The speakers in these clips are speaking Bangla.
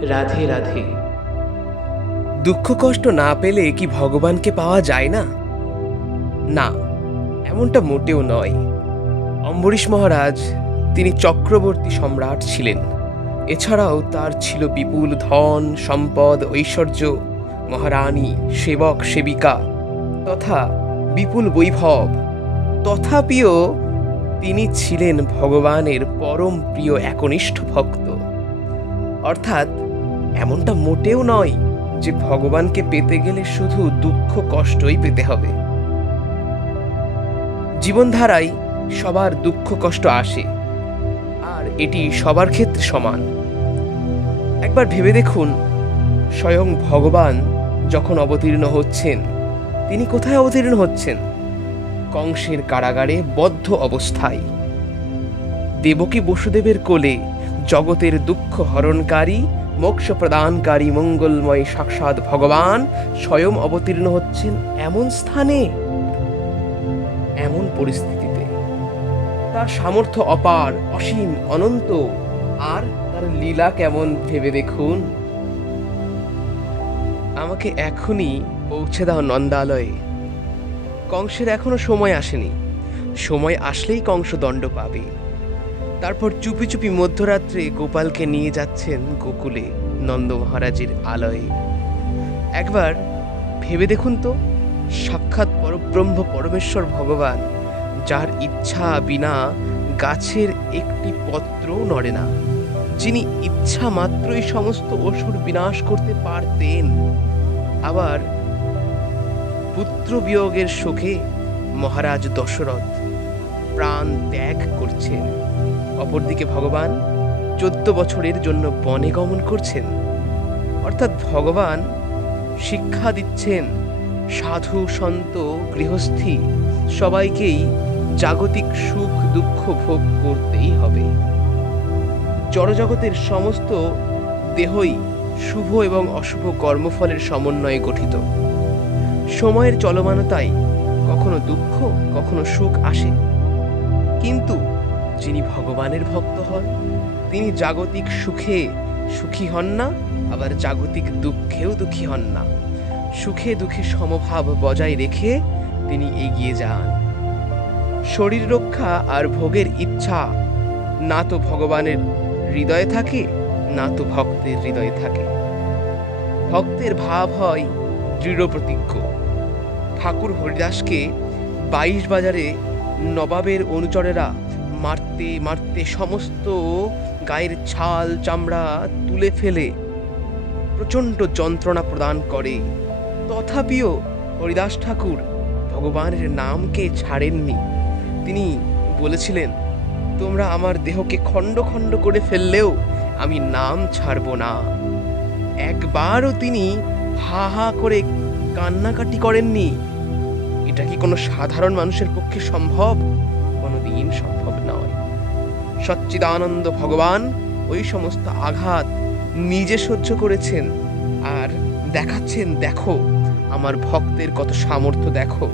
রাধে রাধে। দুঃখ, কষ্ট না পেলে কি ভগবানকে পাওয়া যায় না? না, এমনটা মোটেও নয়। অম্বরীশ মহারাজ, তিনি চক্রবর্তী সম্রাট ছিলেন। এছাড়াও তার ছিল বিপুল ধন, সম্পদ, ঐশ্বর্য, মহারানী, সেবক, সেবিকা, তথা বিপুল বৈভব। তথাপিও তিনি ছিলেন ভগবানের পরম প্রিয় একনিষ্ঠ ভক্ত। অর্থাৎ, এমনটা মোটেও নয় যে ভগবানকে পেতে গেলে শুধু দুঃখ কষ্টই পেতে হবে। জীবনধারায় সবার দুঃখ কষ্ট আসে, আর এটি সবার ক্ষেত্রে সমান। একবার ভেবে দেখুন, স্বয়ং ভগবান যখন অবতীর্ণ হচ্ছেন, তিনি কোথায় অবতীর্ণ হচ্ছেন? কংসের কারাগারে বদ্ধ অবস্থায়। দেবকী বসুদেবের কোলে জগতের দুঃখ হরণকারী মোক্ষ প্রদানকারী মঙ্গলময় সাক্ষাৎ ভগবান স্বয়ং অবতীর্ণ হচ্ছেন এমন স্থানে, এমন পরিস্থিতিতে। তার সামর্থ্য অপার, অসীম, অনন্ত, আর তার লীলা কেমন ভেবে দেখুন? আমাকে এখনই পৌঁছে দাও নন্দালয়ে। কংসের এখনও সময় আসেনি। সময় আসলেই কংস দণ্ড পাবে। তারপর চুপি চুপি মধ্যরাত্রে গোপালকে নিয়ে যাচ্ছেন গোকুলে নন্দ মহারাজের আলয়ে। একবার ভেবে দেখুন তো, সাক্ষাৎ পরব্রহ্ম পরমেশ্বর ভগবান, যার ইচ্ছা বিনা গাছের একটি পত্রও নড়ে না, যিনি ইচ্ছা মাত্রই সমস্ত অসুর বিনাশ করতে পারতেন। আবার পুত্র বিয়োগের শোকে মহারাজ দশরথ প্রাণ ত্যাগ করছেন। অপরদিকে ভগবান চোদ্দ বছরের জন্য বনে গমন করছেন। অর্থাৎ ভগবান শিক্ষা দিচ্ছেন সাধু, সন্ত, গৃহস্থী সবাইকেই জাগতিক সুখ, দুঃখ ভোগ করতেই হবে। জড়জগতের সমস্ত দেহই শুভ এবং অশুভ কর্মফলের সমন্বয়ে গঠিত। সময়ের চলমানতায় কখনো দুঃখ, কখনো সুখ আসে। কিন্তু যিনি ভগবানের ভক্ত হন, তিনি জাগতিক সুখে সুখী হন না, আবার জাগতিক দুঃখেও দুঃখী হন না। সুখে দুঃখে সমভাব বজায় রেখে তিনি এগিয়ে যান। শরীর রক্ষা আর ভোগের ইচ্ছা, না তো ভগবানের হৃদয়ে থাকে, না তো ভক্তের হৃদয়ে থাকে। ভক্তের ভাব হয় দৃঢ় প্রতিজ্ঞ। ঠাকুর হরিদাসকে বাইশ বাজারে নবাবের অনুচরেরা মারতে মারতে সমস্ত গায়ের ছাল চামড়া তুলে ফেলে প্রচণ্ড যন্ত্রণা প্রদান করে। তথাপিও হরিদাস ঠাকুর ভগবানের নামকে ছাড়েননি। তিনি বলেছিলেন, তোমরা আমার দেহকে খণ্ড খণ্ড করে ফেললেও আমি নাম ছাড়ব না। একবারও তিনি হা হা করে কান্নাকাটি করেননি। এটা কি কোনো সাধারণ মানুষের পক্ষে সম্ভব? কোনোদিন সম্ভব নয়। সচ্চিদানন্দ ভগবান ওই সমস্ত আঘাত নিজে সহ্য করেছেন আর দেখাচ্ছেন, দেখো, আমার ভক্তের কত সামর্থ্য, দেখো।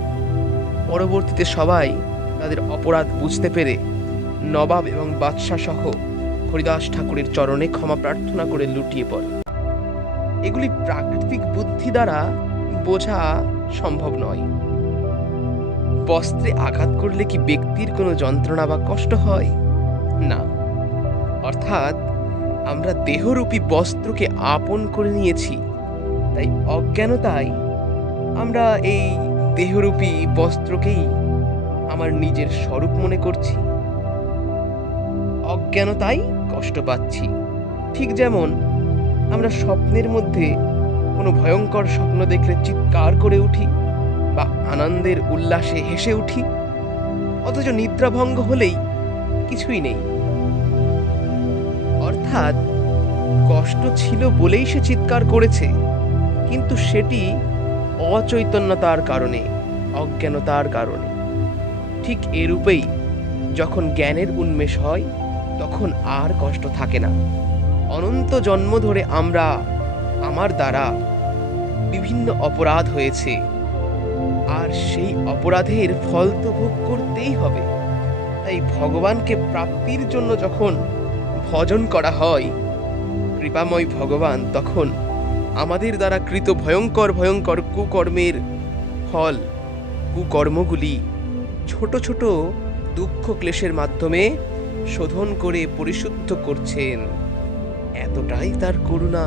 পরবর্তীতে সবাই তাদের অপরাধ বুঝতে পেরে নবাব এবং বাদশাহ সহ হরিদাস ঠাকুরের চরণে ক্ষমা প্রার্থনা করে লুটিয়ে পড়ে। এগুলি প্রাকৃতিক বুদ্ধি দ্বারা বোঝা সম্ভব নয়। বস্ত্রে আঘাত করলে কি ব্যক্তির কোনো যন্ত্রণা বা কষ্ট হয়? না। অর্থাৎ, আমরা দেহরূপী বস্ত্রকে আপন করে নিয়েছি। তাই অজ্ঞানতায় আমরা এই দেহরূপী বস্ত্রকেই আমার নিজের স্বরূপ মনে করছি। অজ্ঞানতাই কষ্ট পাচ্ছি। ঠিক যেমন, আমরা স্বপ্নের মধ্যে কোনো ভয়ঙ্কর স্বপ্ন দেখলে চিৎকার করে উঠি। বা আনন্দের উল্লাসে হেসে উঠি, অথচ নিদ্রাভঙ্গ হলেই কিছুই নেই। অর্থাৎ কষ্ট ছিল বলেই সে চিৎকার করেছে, কিন্তু সেটি অচৈতন্যতার কারণে, অজ্ঞানতার কারণে। ঠিক এরূপেই যখন জ্ঞানের উন্মেষ হয়, তখন আর কষ্ট থাকে না। অনন্ত জন্ম ধরে আমরা, আমার দ্বারা, বিভিন্ন অপরাধ হয়েছে। আর সেই অপরাধের ফল তো ভোগ করতেই হবে। তাই ভগবানকে প্রাপ্তির জন্য যখন ভজন করা হয়, কৃপাময় ভগবান তখন আমাদের দ্বারা কৃত ভয়ঙ্কর ভয়ঙ্কর কুকর্মের ফল, কুকর্মগুলি ছোট ছোট দুঃখ ক্লেশের মাধ্যমে শোধন করে পরিশুদ্ধ করছেন। এতটাই তার করুণা।